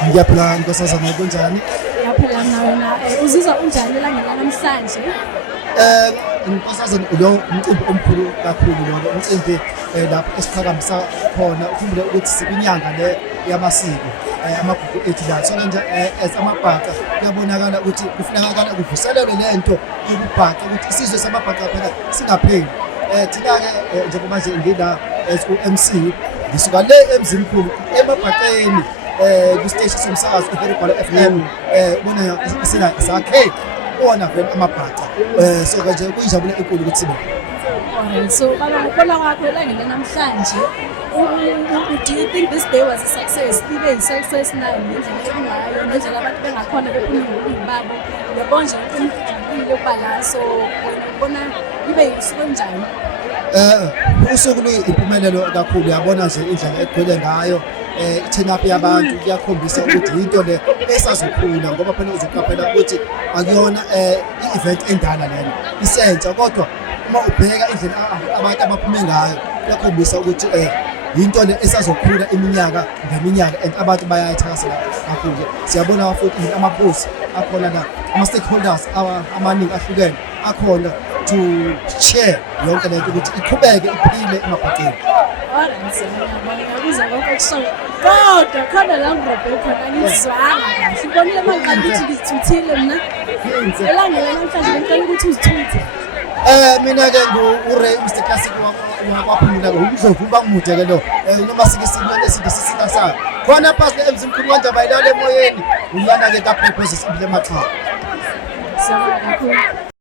Ngiyaphila nkosazana kunjani? Yaphela nawe uzizwa unjani elangeni namhlanje? Nkosazana lo umcimbi omkhulu kakhulu lo umcimbi lapho esiqhakamisa khona ukhumbule ukuthi sibinyanga le yamasiko amagugu ethu la so nje as amabhaca kuyabonakala ukuthi kufunakala kuvuselelwe lento yokubhaca ukuthi isizwe samabhaca phela singapheli. Thina ke njengoba nje ngila as uMC ngisuka le emzimkhulu emabhaceni ku-station somsakazo iHeribhala FM ubona isina sakhe ona vele amabhaca so nje kuyinjabulo enkulu ukuthi sibe. Alright, so baba ngibona kwakho elangeni namhlanje do you think this day was a success? Ibe i-success na ngendlela engayo ngendlela abantu bengakhona bephumule babo yabona nje imfundo yokubala so ubona ibe yisuku njani? Usuku luyimpumelelo kakhulu yabona nje indlela egcwele ngayo i-turn-up yabantu kuyakhombisa ukuthi into le esazokhula ngoba phela uzoqaphela ukuthi akuyona i-event endala lena isentsha kodwa uma ubheka indlela abantu abaphume ngayo kuyakhombisa ukuthi into le esazokhula iminyaka ngeminyaka and abantu bayayithakasela kakhulu. Siyabona futhi amaphosi akhona la ama-stakeholders amaningi ahlukene akhona to share yonke lento ukuthi iqhubeke iphile emabhaceni. Alright, ngiyabonga konke kusho kodwa khona la ngirobhe khona ngizwanga kahle ubonile manje ukuthi ngithuthile mina elangeni namhlanje ngicela ukuthi uzithuthe. Mina ke ngu-Ray Mr Classic waphumula ke umdlovu bangimude ke lo noma sike sibone izinto sisitha sayo khona phasi emzimkhulu kanje bayilala emoyeni uyana ke kaPrepose isimpilo emathini. Sawubona kakhulu.